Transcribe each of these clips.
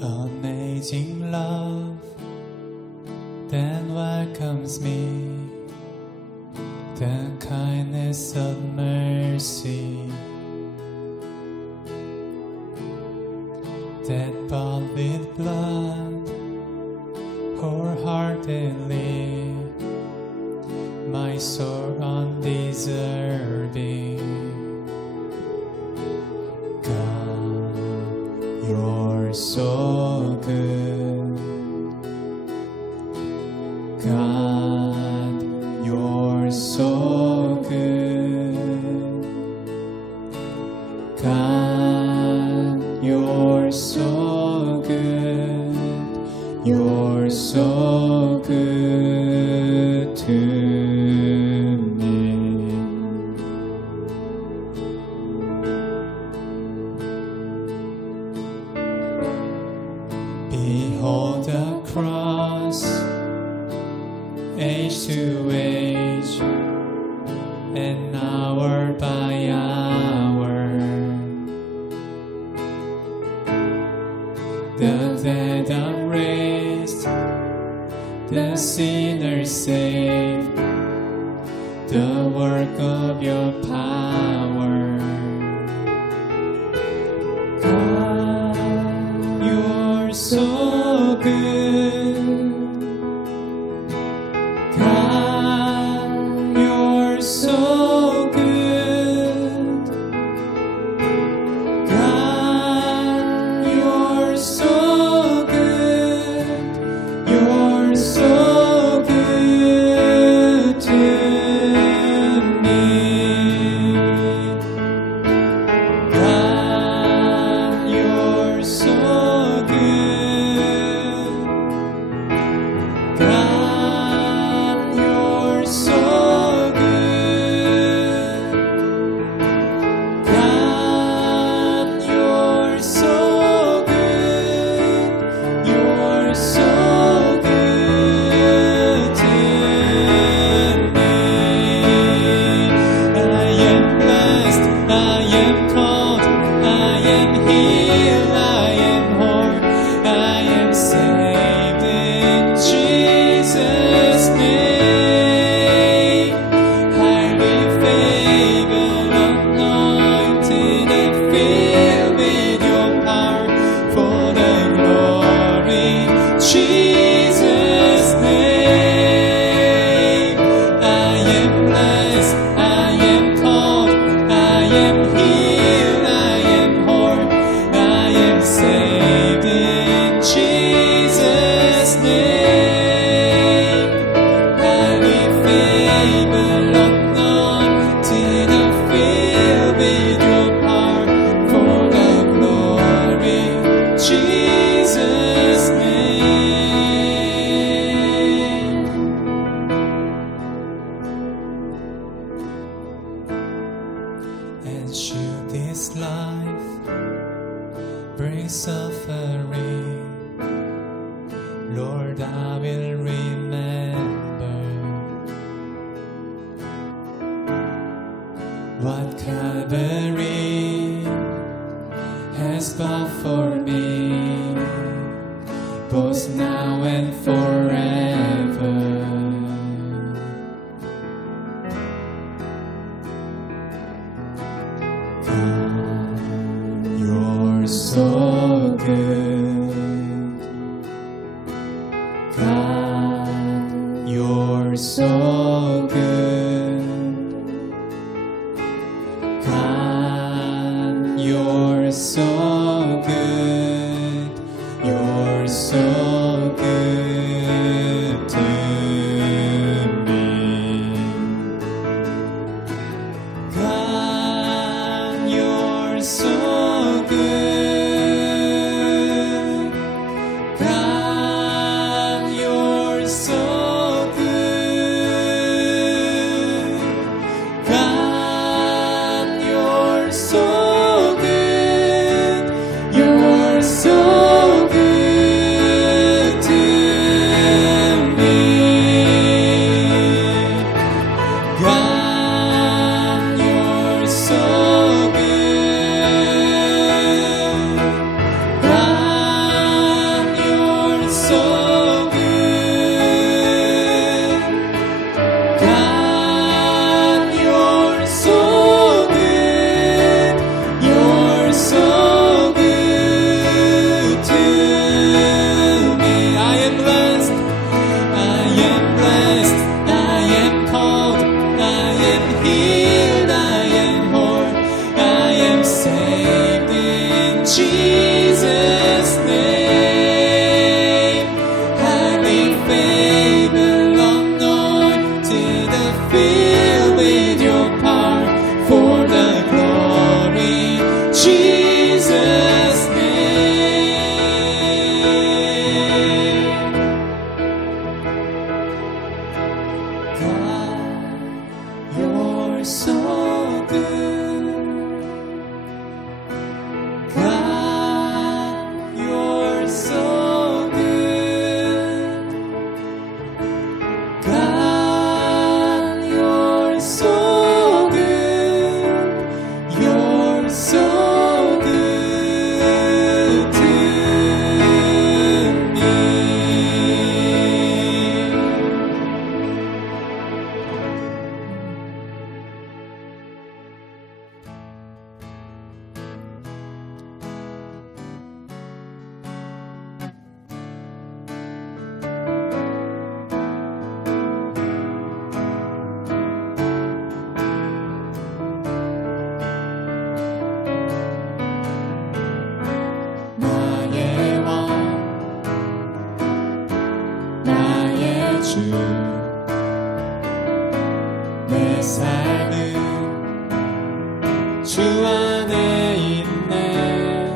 Amazing love that welcomes me, the kindness of mercy that bought with blood wholeheartedly my soul undeserving. God, you're so good. God, you're so good. God, you're so good. You're so good to me. Behold the cross, age to age, and hour by hour. The dead are raised, the sinners saved, the work of your power. God, you're so good. God, you're so good. God, you're so good. You're so good to me. God, you're so good. God, you're so good. God, you're so good. You're so good to me. I am blessed, I am called, I am healed, I am whole, I am saved in Jesus' name. Highly favored, anointed, and filled with your power for the glory. Jesus' name. I am blessed, I am called, I am healed, I am whole, I am saved in Jesus' name. Highly favored, anointed, and filled with your power for the glory. Jesus' name. And should this life bring suffering, Lord, I will remember what Calvary has bought for me, both now and forever. God, you're so good. God, you're so good. God, you're so good. You're so good to me. God, you're so good. 주 내 삶은 주 안에 있네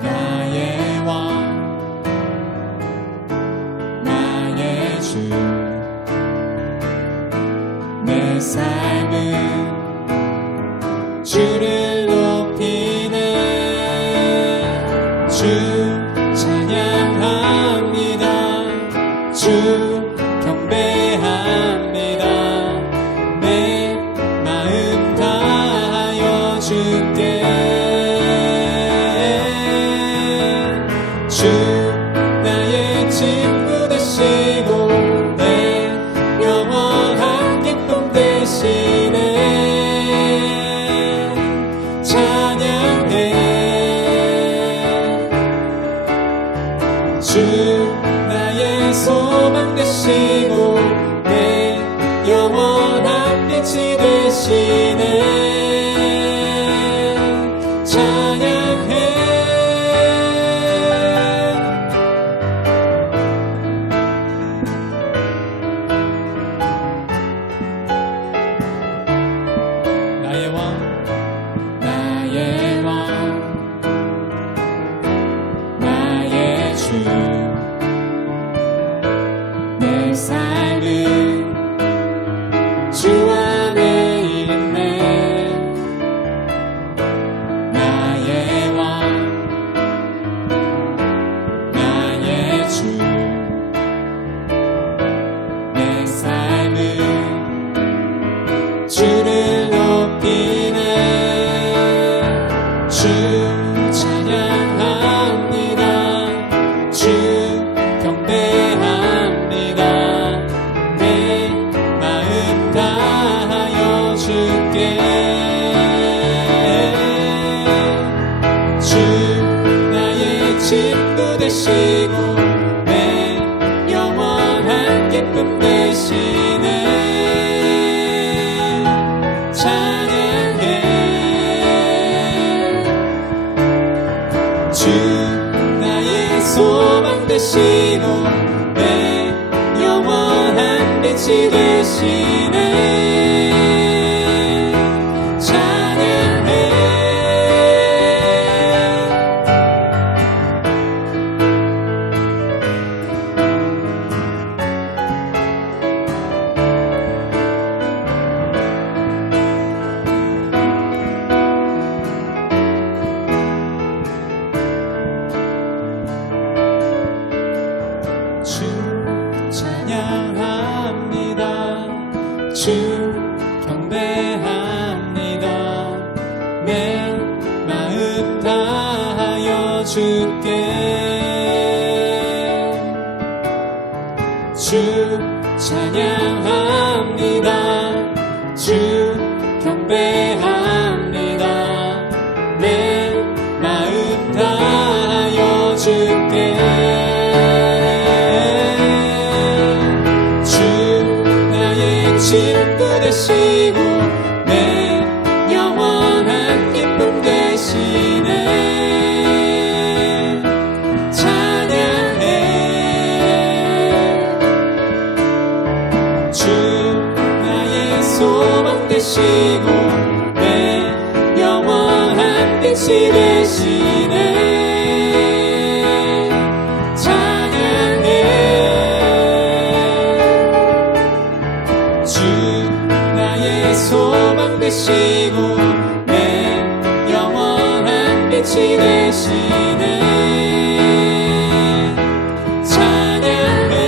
나의 왕 나의 주 내 삶은 주를 높이네 주 찬양합니다 주 경배합니다 내 마음 다하여 주께 주 나의 친구 되시고 내 영원한 기쁨 되시네 찬양해 주 나의 소망 되시고 내 영원한 빛이 되시네 찬양해 나의 왕 나의 왕 나의 주 내 삶은 주 안에 있네 나의 왕 나의 주 내 삶은 주를 높이네 주 찬양합니다 주 경배합니다 내 마음 다하여 주께 주 나의 친구 되시고 내 영원한 기쁨 되시네 찬양해 주 나의 소망 되시고 내 영원한 빛이 되시네 찬양해 주 찬양합니다 주 경배합니다 내 마음 다하여 주께 주 찬양합니다 주 경배합니다 내 마음 다하여 주께 친구 되시고 내 영원한 기쁨 되시네 찬양해 주 나의 소망 되시고 내 영원한 빛이 되시네 소망 되시고 내 영원한 빛이 되시네 찬양해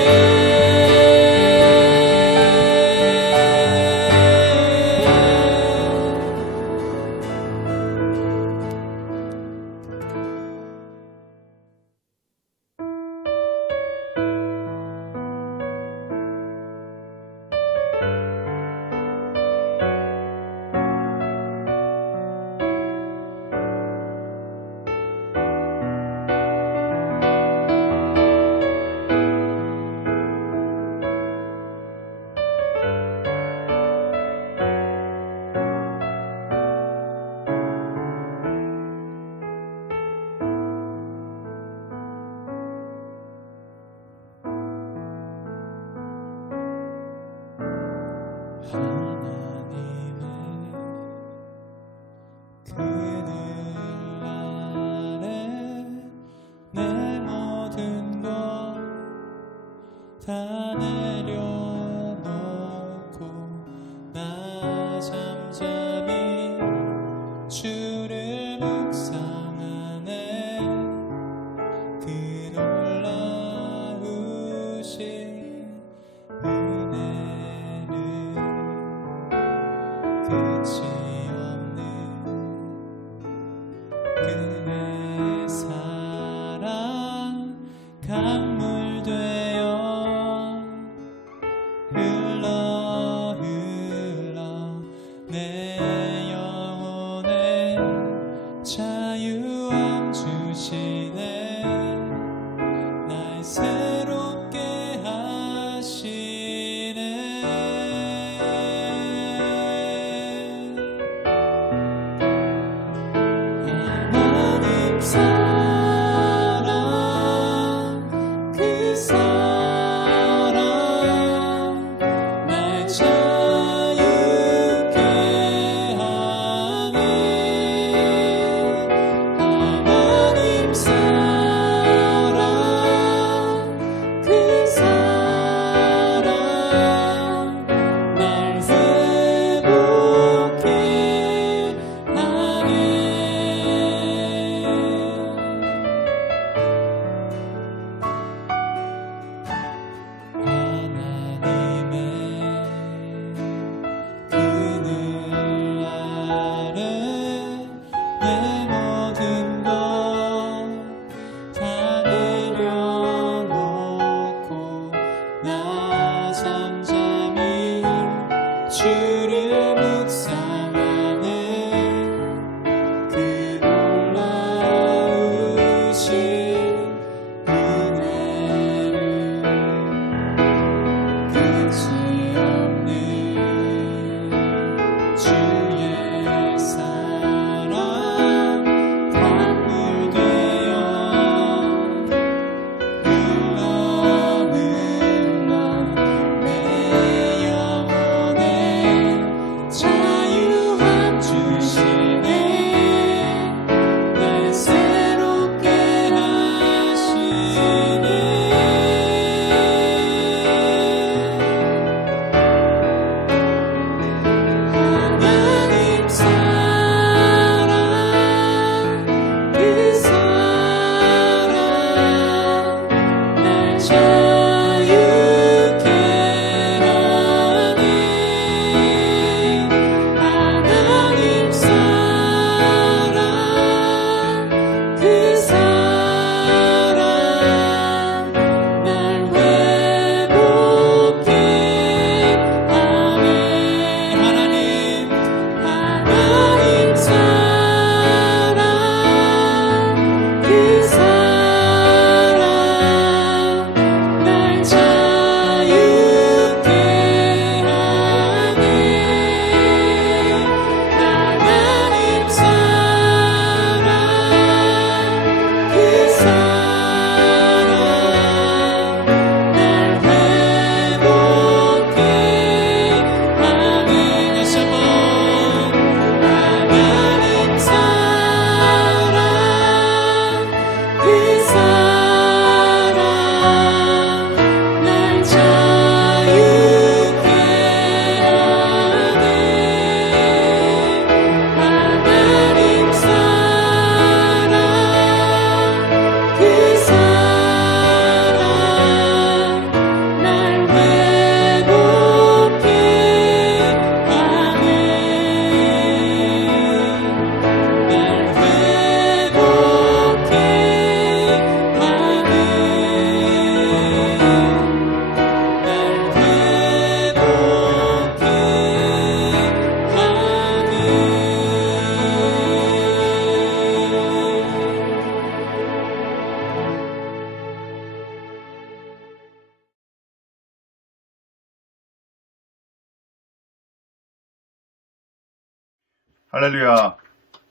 할렐루야.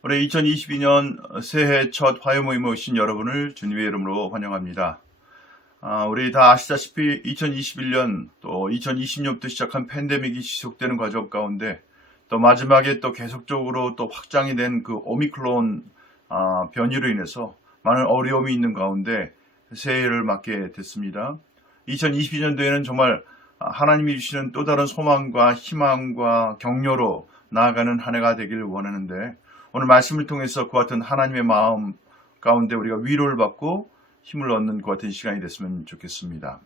올해 2022년 새해 첫 화요 모임에 오신 여러분을 주님의 이름으로 환영합니다. 우리 다 아시다시피 2021년 또 2020년부터 시작한 팬데믹이 지속되는 과정 가운데 또 마지막에 또 계속적으로 또 확장이 된 그 오미크론 변이로 인해서 많은 어려움이 있는 가운데 새해를 맞게 됐습니다. 2022년도에는 정말 하나님이 주시는 또 다른 소망과 희망과 격려로 나아가는 한 해가 되기를 원하는데 오늘 말씀을 통해서 그 같은 하나님의 마음 가운데 우리가 위로를 받고 힘을 얻는 그 같은 시간이 됐으면 좋겠습니다.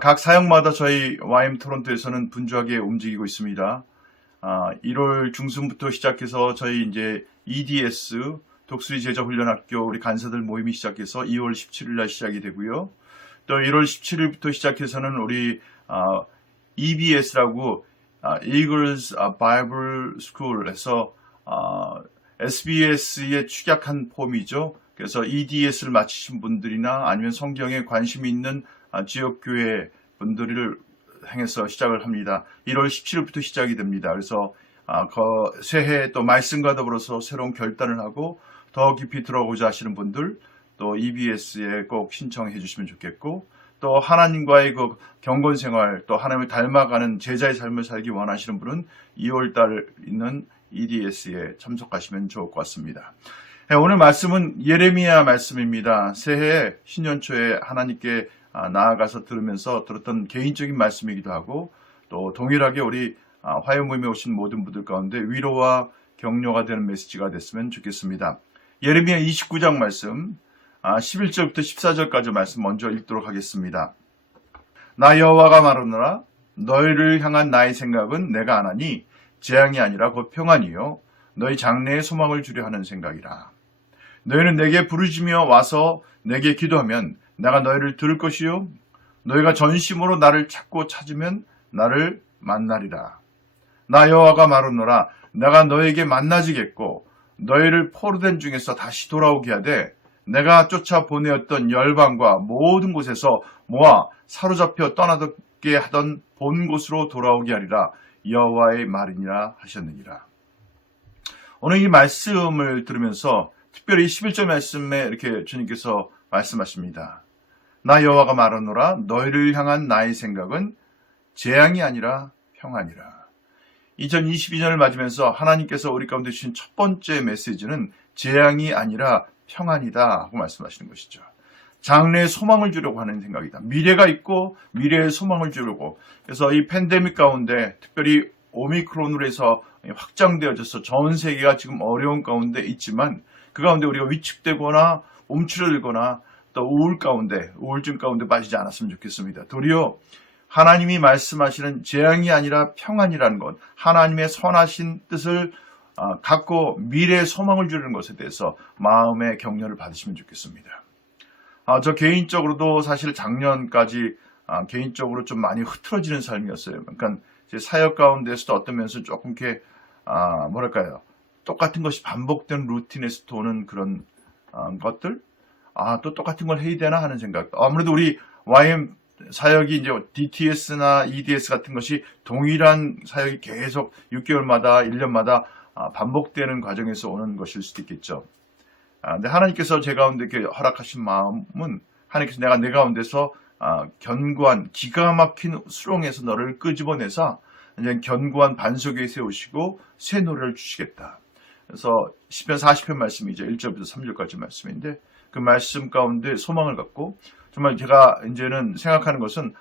각 사역마다 저희 YM 토론토에서는 분주하게 움직이고 있습니다. 1월 중순부터 시작해서 저희 이제 EDS 독수리 제자훈련학교 우리 간사들 모임이 시작해서 2월 17일 날 시작이 되고요. 또 1월 17일부터 시작해서는 우리 EBS라고 Eagles Bible School에서 SBS의 축약한 폼이죠. 그래서 EDS를 마치신 분들이나 아니면 성경에 관심이 있는 지역교회 분들을 향해서 시작을 합니다. 1월 17일부터 시작이 됩니다. 그래서 새해 또 말씀과 더불어서 새로운 결단을 하고 더 깊이 들어오고자 하시는 분들 또 EBS에 꼭 신청해 주시면 좋겠고 또 하나님과의 그 경건 생활 또 하나님을 닮아가는 제자의 삶을 살기 원하시는 분은 2월달 있는 EDS에 참석하시면 좋을 것 같습니다. 오늘 말씀은 예레미야 말씀입니다. 새해 신년초에 하나님께 나아가서 들으면서 들었던 개인적인 말씀이기도 하고 또 동일하게 우리 화요 모임에 오신 모든 분들 가운데 위로와 격려가 되는 메시지가 됐으면 좋겠습니다. 예레미야 29장 말씀 11절부터 14절까지 말씀 먼저 읽도록 하겠습니다. 나 여호와가 말하노라 너희를 향한 나의 생각은 내가 아나니 재앙이 아니라 곧 평안이요 너희 장래에 소망을 주려 하는 생각이라. 너희는 내게 부르짖으며 와서 내게 기도하면 내가 너희를 들을 것이요 너희가 전심으로 나를 찾고 찾으면 나를 만나리라. 나 여호와가 말하노라 내가 너에게 만나지겠고 너희를 포로된 중에서 다시 돌아오게 하되 내가 쫓아 보내었던 열방과 모든 곳에서 모아 사로잡혀 떠나게 하던 본 곳으로 돌아오게 하리라. 여호와의 말이니라 하셨느니라. 오늘 이 말씀을 들으면서 특별히 11절 말씀에 이렇게 주님께서 말씀하십니다. 나 여호와가 말하노라 너희를 향한 나의 생각은 재앙이 아니라 평안이라. 2022년을 맞으면서 하나님께서 우리 가운데 주신 첫 번째 메시지는 재앙이 아니라 평안이다 하고 말씀하시는 것이죠. 장래에 소망을 주려고 하는 생각이다. 미래가 있고 미래에 소망을 주려고. 그래서 이 팬데믹 가운데 특별히 오미크론으로 해서 확장되어져서 전 세계가 지금 어려운 가운데 있지만 그 가운데 우리가 위축되거나 움츠러들거나 또 우울증 가운데 빠지지 않았으면 좋겠습니다. 도리어 하나님이 말씀하시는 재앙이 아니라 평안이라는 것, 하나님의 선하신 뜻을 갖고 미래의 소망을 주는 것에 대해서 마음의 격려를 받으시면 좋겠습니다. 저 개인적으로도 사실 작년까지 개인적으로 좀 많이 흐트러지는 삶이었어요. 그러니까 제 사역 가운데서도 어떤 면에서 조금 이렇게 똑같은 것이 반복되는 루틴에서 도는 그런 것들, 또 똑같은 걸 해야 되나 하는 생각. 아무래도 우리 YM 사역이 이제 DTS나 EDS 같은 것이 동일한 사역이 계속 6개월마다 1년마다 반복되는 과정에서 오는 것일 수도 있겠죠. 근데 하나님께서 제 가운데 이렇게 허락하신 마음은 하나님께서 내가 내 가운데서 견고한 기가 막힌 수렁에서 너를 끄집어내서 이제 견고한 반석 위에 세우시고 새 노래를 주시겠다. 그래서 시편 40편 말씀이죠. 1절부터 3절까지 말씀인데 그 말씀 가운데 소망을 갖고 정말 제가 이제는 생각하는 것은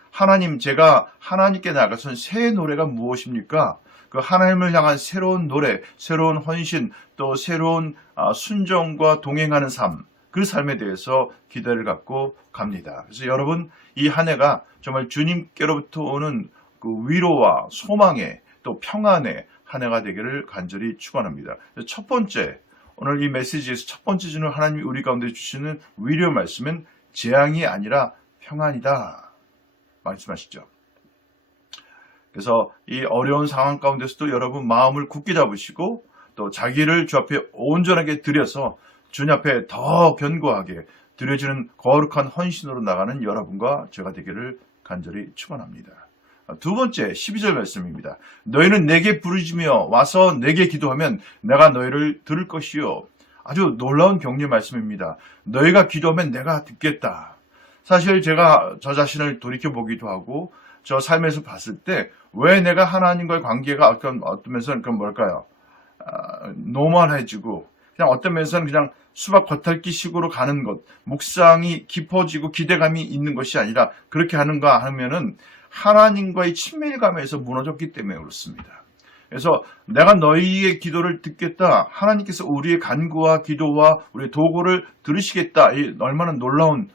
제가 하나님께 나아가선 새 노래가 무엇입니까? 그 하나님을 향한 새로운 노래, 새로운 헌신, 또 새로운 순종과 동행하는 삶, 그 삶에 대해서 기대를 갖고 갑니다. 그래서 여러분 이 한 해가 정말 주님께로부터 오는 그 위로와 소망의 또 평안의 한 해가 되기를 간절히 축원합니다. 첫 번째, 오늘 이 메시지에서 첫 번째 주는 하나님이 우리 가운데 주시는 위로 말씀은 재앙이 아니라 평안이다 말씀하시죠. 그래서 이 어려운 상황 가운데서도 여러분 마음을 굳게 잡으시고 또 자기를 주 앞에 온전하게 드려서 주님 앞에 더 견고하게 드려지는 거룩한 헌신으로 나가는 여러분과 제가 되기를 간절히 축원합니다. 두 번째 12절 말씀입니다. 너희는 내게 부르짖으며 와서 내게 기도하면 내가 너희를 들을 것이요. 아주 놀라운 격려 말씀입니다. 너희가 기도하면 내가 듣겠다. 사실 제가 저 자신을 돌이켜보기도 하고 저 삶에서 봤을 때 왜 내가 하나님과의 관계가 어떤 면에서는 뭘까요? 노멀해지고 그냥 어떤 면에서는 그냥 수박 겉핥기식으로 가는 것, 묵상이 깊어지고 기대감이 있는 것이 아니라 그렇게 하는가 하면은 하나님과의 친밀감에서 무너졌기 때문에 그렇습니다. 그래서 내가 너희의 기도를 듣겠다. 하나님께서 우리의 간구와 기도와 우리의 도구를 들으시겠다. 이 얼마나 놀라운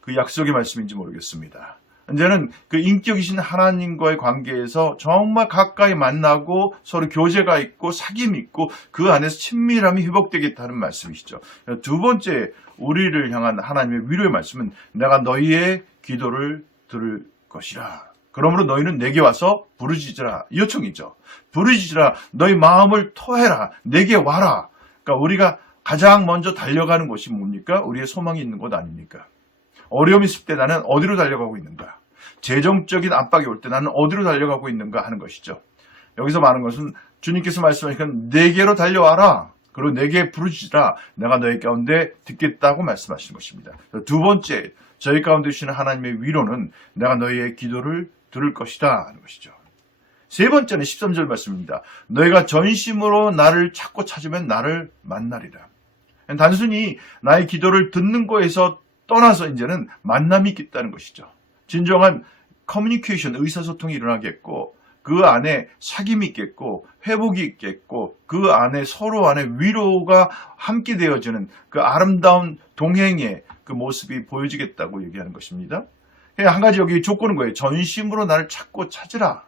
그 약속의 말씀인지 모르겠습니다. 이제는 그 인격이신 하나님과의 관계에서 정말 가까이 만나고 서로 교제가 있고 사귐이 있고 그 안에서 친밀함이 회복되겠다는 말씀이시죠. 두 번째 우리를 향한 하나님의 위로의 말씀은 내가 너희의 기도를 들을 것이라. 그러므로 너희는 내게 와서 부르짖으라. 이 요청이죠. 부르짖으라. 너희 마음을 토해라. 내게 와라. 그러니까 우리가 가장 먼저 달려가는 곳이 뭡니까? 우리의 소망이 있는 곳 아닙니까? 어려움이 있을 때 나는 어디로 달려가고 있는가? 재정적인 압박이 올 때 나는 어디로 달려가고 있는가 하는 것이죠. 여기서 말하는 것은 주님께서 말씀하시니까 내게로 달려와라. 그리고 내게 부르짖으라. 내가 너희 가운데 듣겠다고 말씀하시는 것입니다. 두 번째 저희 가운데 주시는 하나님의 위로는 내가 너희의 기도를 들을 것이다 하는 것이죠. 세 번째는 13절 말씀입니다. 너희가 전심으로 나를 찾고 찾으면 나를 만나리라. 단순히 나의 기도를 듣는 거에서 떠나서 이제는 만남이 있겠다는 것이죠. 진정한 커뮤니케이션, 의사소통이 일어나겠고 그 안에 사귐이 있겠고 회복이 있겠고 그 안에 서로 안에 위로가 함께 되어지는 그 아름다운 동행의 그 모습이 보여지겠다고 얘기하는 것입니다. 한 가지 여기 조건은 거예요. 전심으로 나를 찾고 찾으라.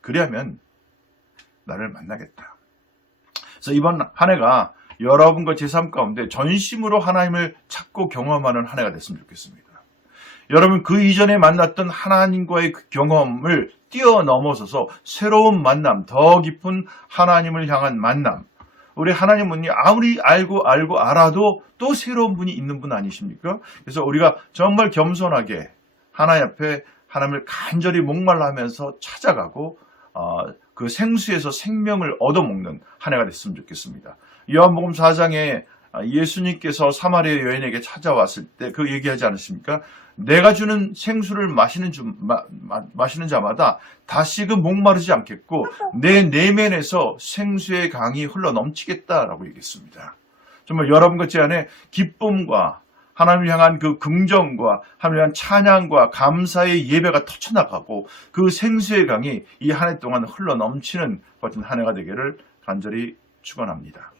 그래야면 나를 만나겠다. 그래서 이번 한 해가 여러분과 제 삶 가운데 전심으로 하나님을 찾고 경험하는 한 해가 됐으면 좋겠습니다. 여러분 그 이전에 만났던 하나님과의 그 경험을 뛰어넘어서서 새로운 만남, 더 깊은 하나님을 향한 만남. 우리 하나님은 아무리 알고 알아도 또 새로운 분이 있는 분 아니십니까? 그래서 우리가 정말 겸손하게 하나님 앞에 하나님을 간절히 목말라 하면서 찾아가고 그 생수에서 생명을 얻어먹는 한 해가 됐으면 좋겠습니다. 요한복음 4장에 예수님께서 사마리아 여인에게 찾아왔을 때 그 얘기하지 않으십니까? 내가 주는 생수를 마시는 자마다 다시금 목마르지 않겠고 내 내면에서 생수의 강이 흘러 넘치겠다라고 얘기했습니다. 정말 여러분과 제 안에 기쁨과 하나님을 향한 그 긍정과 하나님을 향한 찬양과 감사의 예배가 터쳐나가고 그 생수의 강이 이 한 해 동안 흘러 넘치는 같은 한 해가 되기를 간절히 축원합니다.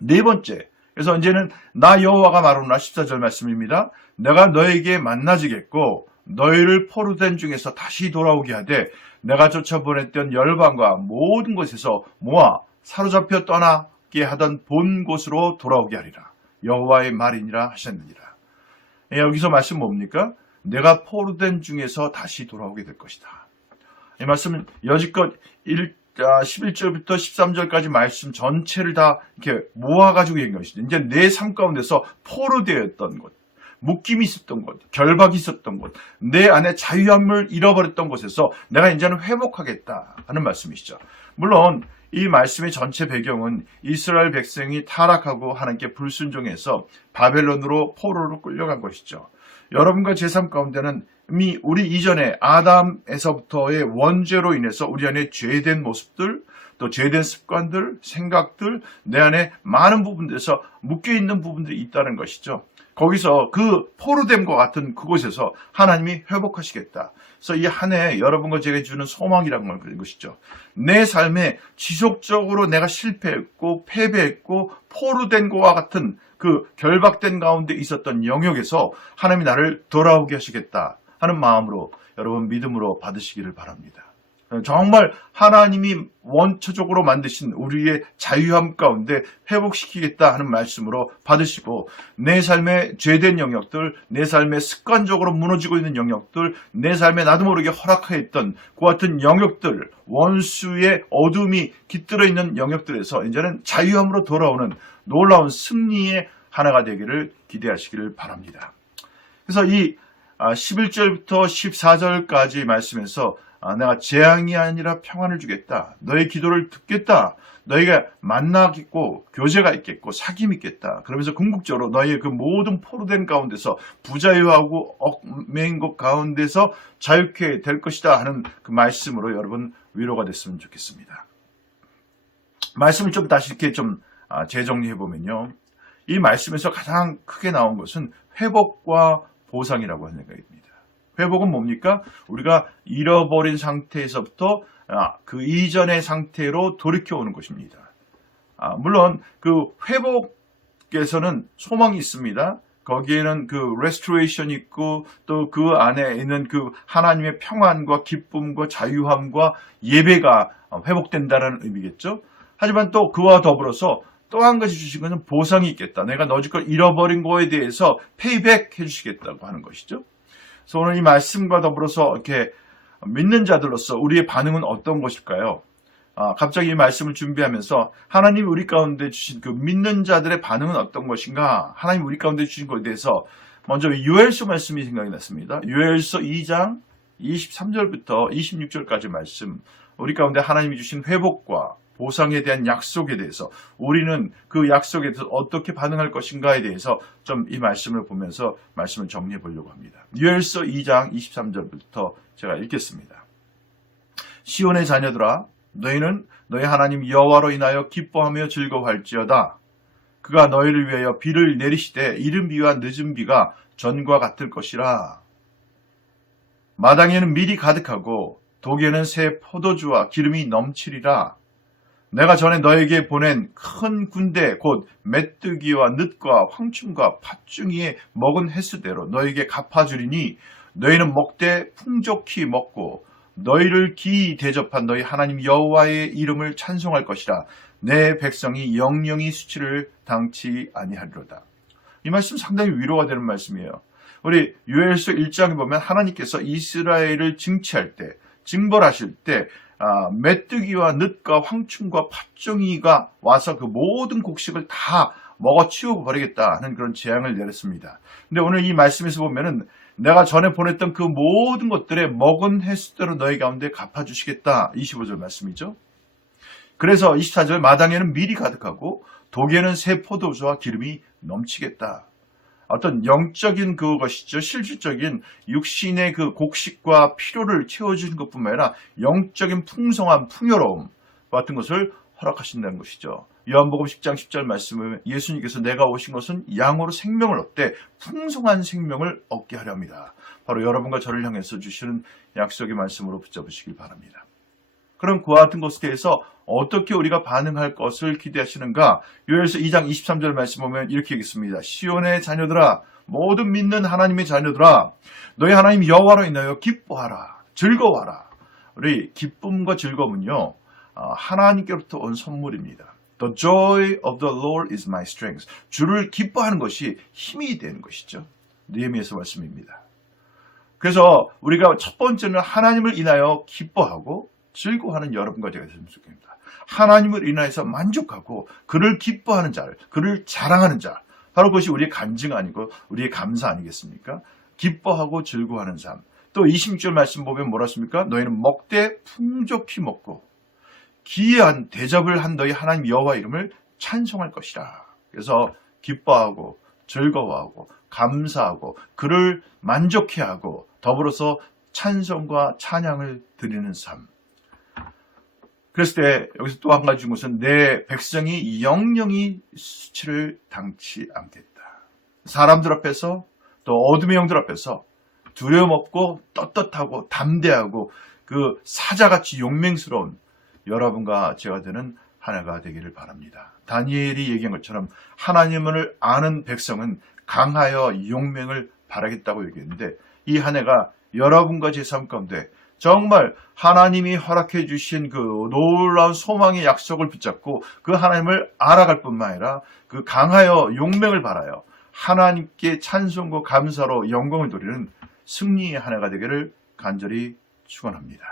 네 번째, 그래서 이제는 나 여호와가 말하노라 14절 말씀입니다. 내가 너에게 만나지겠고 너희를 포로된 중에서 다시 돌아오게 하되 내가 쫓아보냈던 열방과 모든 곳에서 모아 사로잡혀 떠나게 하던 본 곳으로 돌아오게 하리라. 여호와의 말이니라 하셨느니라. 여기서 말씀 뭡니까? 내가 포로된 중에서 다시 돌아오게 될 것이다. 이 말씀은 여지껏 11절부터 13절까지 말씀 전체를 다 이렇게 모아가지고 얘기한 것이죠. 이제 내 삶 가운데서 포로되었던 곳, 묶임이 있었던 곳, 결박이 있었던 곳, 내 안에 자유함을 잃어버렸던 곳에서 내가 이제는 회복하겠다 하는 말씀이시죠. 물론 이 말씀의 전체 배경은 이스라엘 백성이 타락하고 하나님께 불순종해서 바벨론으로 포로로 끌려간 것이죠. 여러분과 제 삶 가운데는 이미 우리 이전에 아담에서부터의 원죄로 인해서 우리 안에 죄된 모습들, 또 죄된 습관들, 생각들, 내 안에 많은 부분들에서 묶여있는 부분들이 있다는 것이죠. 거기서 그 포로됨과 같은 그곳에서 하나님이 회복하시겠다. 그래서 이 한 해 여러분과 제게 주는 소망이라는 건 그런 것이죠. 내 삶에 지속적으로 내가 실패했고 패배했고 포로된 것과 같은 그 결박된 가운데 있었던 영역에서 하나님이 나를 돌아오게 하시겠다 하는 마음으로 여러분 믿음으로 받으시기를 바랍니다. 정말 하나님이 원초적으로 만드신 우리의 자유함 가운데 회복시키겠다 하는 말씀으로 받으시고 내 삶의 죄된 영역들, 내 삶의 습관적으로 무너지고 있는 영역들, 내 삶에 나도 모르게 허락하였던 그 같은 영역들, 원수의 어둠이 깃들어 있는 영역들에서 이제는 자유함으로 돌아오는 놀라운 승리의 하나가 되기를 기대하시기를 바랍니다. 그래서 이 11절부터 14절까지 말씀에서 내가 재앙이 아니라 평안을 주겠다. 너의 기도를 듣겠다. 너희가 만나겠고 교제가 있겠고 사귐이 있겠다. 그러면서 궁극적으로 너희의 그 모든 포로된 가운데서 부자유하고 얽매인 것 가운데서 자유케 될 것이다 하는 그 말씀으로 여러분 위로가 됐으면 좋겠습니다. 말씀을 좀 다시 이렇게 좀 재정리해 보면요. 이 말씀에서 가장 크게 나온 것은 회복과 보상이라고 하는 생각입니다. 회복은 뭡니까? 우리가 잃어버린 상태에서부터 그 이전의 상태로 돌이켜오는 것입니다. 물론 그 회복에서는 소망이 있습니다. 거기에는 그 restoration 있고 또 그 안에 있는 그 하나님의 평안과 기쁨과 자유함과 예배가 회복된다는 의미겠죠. 하지만 또 그와 더불어서 또 한 가지 주신 것은 보상이 있겠다. 내가 너지껏 잃어버린 거에 대해서 페이백 해주시겠다고 하는 것이죠. 그래서 오늘 이 말씀과 더불어서 이렇게 믿는 자들로서 우리의 반응은 어떤 것일까요? 갑자기 이 말씀을 준비하면서 하나님 우리 가운데 주신 그 믿는 자들의 반응은 어떤 것인가? 하나님 우리 가운데 주신 것에 대해서 먼저 요엘서 말씀이 생각이 났습니다. 요엘서 2장 23절부터 26절까지 말씀, 우리 가운데 하나님이 주신 회복과 보상에 대한 약속에 대해서 우리는 그 약속에 대해서 어떻게 반응할 것인가에 대해서 좀 이 말씀을 보면서 말씀을 정리해 보려고 합니다. 요엘서 2장 23절부터 제가 읽겠습니다. 시온의 자녀들아 너희는 너희 하나님 여호와로 인하여 기뻐하며 즐거워할지어다. 그가 너희를 위하여 비를 내리시되 이른 비와 늦은 비가 전과 같을 것이라. 마당에는 밀이 가득하고 독에는 새 포도주와 기름이 넘치리라. 내가 전에 너에게 보낸 큰 군대 곧 메뚜기와 늑과 황충과 팥중이에 먹은 횟수대로 너에게 갚아주리니 너희는 먹되 풍족히 먹고 너희를 기이 대접한 너희 하나님 여호와의 이름을 찬송할 것이라. 내 백성이 영영이 수치를 당치 아니하리로다. 이 말씀 상당히 위로가 되는 말씀이에요. 우리 요엘서 1장에 보면 하나님께서 이스라엘을 징치할 때, 징벌하실 때 메뚜기와 늑과 황충과 팥종이가 와서 그 모든 곡식을 다 먹어치우고 버리겠다 하는 그런 재앙을 내렸습니다. 근데 오늘 이 말씀에서 보면은 내가 전에 보냈던 그 모든 것들의 먹은 횟수대로 너희 가운데 갚아주시겠다. 25절 말씀이죠. 그래서 24절 마당에는 밀이 가득하고 독에는 새 포도주와 기름이 넘치겠다. 어떤 영적인 그것이죠. 실질적인 육신의 그 곡식과 필요를 채워주는 것뿐만 아니라 영적인 풍성한 풍요로움 같은 것을 허락하신다는 것이죠. 요한복음 10장 10절 말씀을 예수님께서 내가 오신 것은 양으로 생명을 얻되 풍성한 생명을 얻게 하려 합니다. 바로 여러분과 저를 향해서 주시는 약속의 말씀으로 붙잡으시길 바랍니다. 그럼 그와 같은 것에 대해서 어떻게 우리가 반응할 것을 기대하시는가? 요엘서 2장 23절 말씀 보면 이렇게 읽습니다. 시온의 자녀들아, 모든 믿는 하나님의 자녀들아, 너희 하나님 여호와로 인하여 기뻐하라, 즐거워하라. 우리 기쁨과 즐거움은요, 하나님께로부터 온 선물입니다. The joy of the Lord is my strength. 주를 기뻐하는 것이 힘이 되는 것이죠. 느헤미야서 말씀입니다. 그래서 우리가 첫 번째는 하나님을 인하여 기뻐하고 즐거워하는 여러분과 제가 됐으면 좋겠습니다. 하나님을 인하여서 만족하고 그를 기뻐하는 자, 그를 자랑하는 자, 바로 그것이 우리의 간증 아니고 우리의 감사 아니겠습니까? 기뻐하고 즐거워하는 삶. 또 26절 말씀 보면 뭐라 씁니까? 너희는 먹되 풍족히 먹고 기이한 대접을 한 너희 하나님 여호와 이름을 찬송할 것이라. 그래서 기뻐하고 즐거워하고 감사하고 그를 만족해하고 더불어서 찬송과 찬양을 드리는 삶. 그랬을 때 여기서 또 한 가지 준 것은 내 백성이 영영이 수치를 당치 않겠다. 사람들 앞에서 또 어둠의 영들 앞에서 두려움 없고 떳떳하고 담대하고 그 사자같이 용맹스러운 여러분과 제가 되는 한 해가 되기를 바랍니다. 다니엘이 얘기한 것처럼 하나님을 아는 백성은 강하여 용맹을 바라겠다고 얘기했는데 이 한 해가 여러분과 제 삶 가운데 정말 하나님이 허락해 주신 그 놀라운 소망의 약속을 붙잡고 그 하나님을 알아갈 뿐만 아니라 그 강하여 용맹을 바라요. 하나님께 찬송과 감사로 영광을 돌리는 승리의 한 해가 되기를 간절히 축원합니다.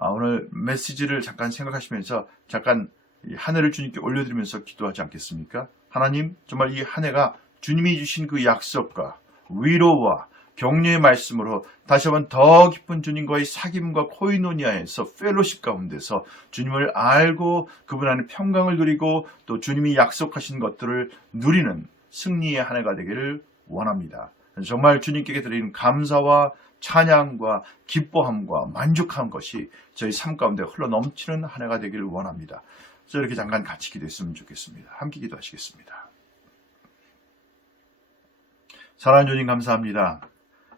오늘 메시지를 잠깐 생각하시면서 잠깐 한 해를 주님께 올려드리면서 기도하지 않겠습니까? 하나님, 정말 이 한 해가 주님이 주신 그 약속과 위로와 격려의 말씀으로 다시 한번 더 깊은 주님과의 사귐과 코이노니아에서 펠로십 가운데서 주님을 알고 그분 안에 평강을 누리고 또 주님이 약속하신 것들을 누리는 승리의 한 해가 되기를 원합니다. 정말 주님께 드리는 감사와 찬양과 기뻐함과 만족한 것이 저희 삶 가운데 흘러넘치는 한 해가 되기를 원합니다. 그래서 이렇게 잠깐 같이 기도했으면 좋겠습니다. 함께 기도하시겠습니다. 사랑하는 주님 감사합니다.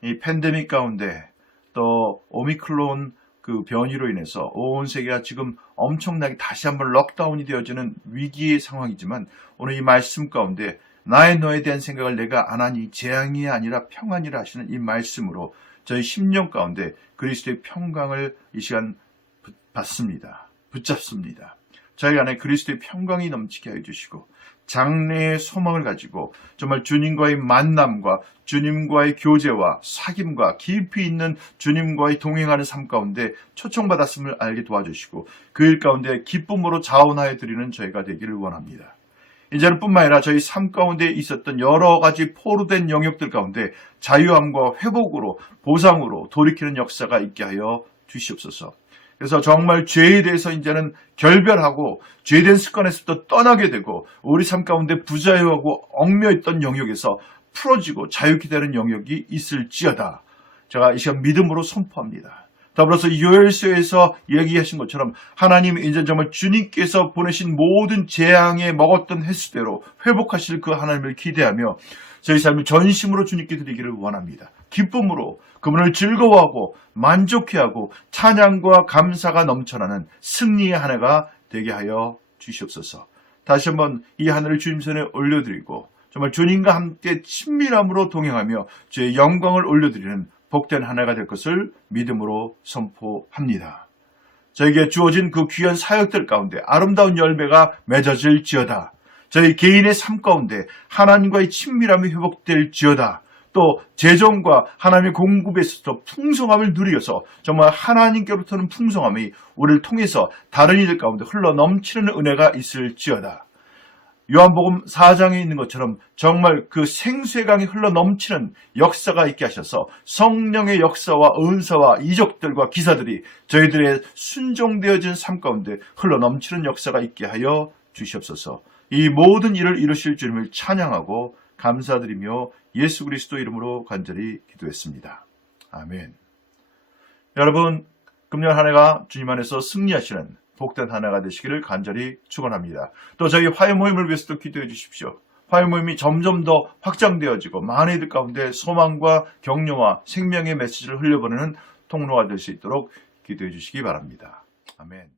이 팬데믹 가운데 또 오미크론 그 변이로 인해서 온 세계가 지금 엄청나게 다시 한번 록다운이 되어지는 위기의 상황이지만 오늘 이 말씀 가운데 나의 너에 대한 생각을 내가 안 하니 재앙이 아니라 평안이라 하시는 이 말씀으로 저희 심령 가운데 그리스도의 평강을 이 시간 받습니다. 붙잡습니다. 저희 안에 그리스도의 평강이 넘치게 해주시고 장래의 소망을 가지고 정말 주님과의 만남과 주님과의 교제와 사귐과 깊이 있는 주님과의 동행하는 삶 가운데 초청받았음을 알게 도와주시고 그 일 가운데 기쁨으로 자원하여 드리는 저희가 되기를 원합니다. 이제는 뿐만 아니라 저희 삶 가운데 있었던 여러 가지 포로된 영역들 가운데 자유함과 회복으로 보상으로 돌이키는 역사가 있게 하여 주시옵소서. 그래서 정말 죄에 대해서 이제는 결별하고 죄된 습관에서부터 떠나게 되고 우리 삶 가운데 부자유하고 얽매였던 영역에서 풀어지고 자유케 되는 영역이 있을지어다. 제가 이 시간 믿음으로 선포합니다. 더불어서 요엘서에서 얘기하신 것처럼 하나님 이제 정말 주님께서 보내신 모든 재앙에 먹었던 횟수대로 회복하실 그 하나님을 기대하며 저희 삶을 전심으로 주님께 드리기를 원합니다. 기쁨으로 그분을 즐거워하고 만족해하고 찬양과 감사가 넘쳐나는 승리의 한 해가 되게 하여 주시옵소서. 다시 한번 이 하늘을 주님 손에 올려드리고 정말 주님과 함께 친밀함으로 동행하며 주의 영광을 올려드리는 복된 한 해가 될 것을 믿음으로 선포합니다. 저에게 주어진 그 귀한 사역들 가운데 아름다운 열매가 맺어질지어다. 저희 개인의 삶 가운데 하나님과의 친밀함이 회복될지어다. 또 재정과 하나님의 공급에서도 풍성함을 누리어서 정말 하나님께로부터는 풍성함이 우리를 통해서 다른 이들 가운데 흘러넘치는 은혜가 있을지어다. 요한복음 4장에 있는 것처럼 정말 그 생수의 강이 흘러넘치는 역사가 있게 하셔서 성령의 역사와 은사와 이적들과 기사들이 저희들의 순종되어진 삶 가운데 흘러넘치는 역사가 있게 하여 주시옵소서. 이 모든 일을 이루실 주님을 찬양하고 감사드리며 예수 그리스도 이름으로 간절히 기도했습니다. 아멘. 여러분, 금년 한 해가 주님 안에서 승리하시는 복된 한 해가 되시기를 간절히 축원합니다. 또 저희 화요 모임을 위해서도 기도해 주십시오. 화요 모임이 점점 더 확장되어지고 많은 이들 가운데 소망과 격려와 생명의 메시지를 흘려보내는 통로가 될 수 있도록 기도해 주시기 바랍니다. 아멘.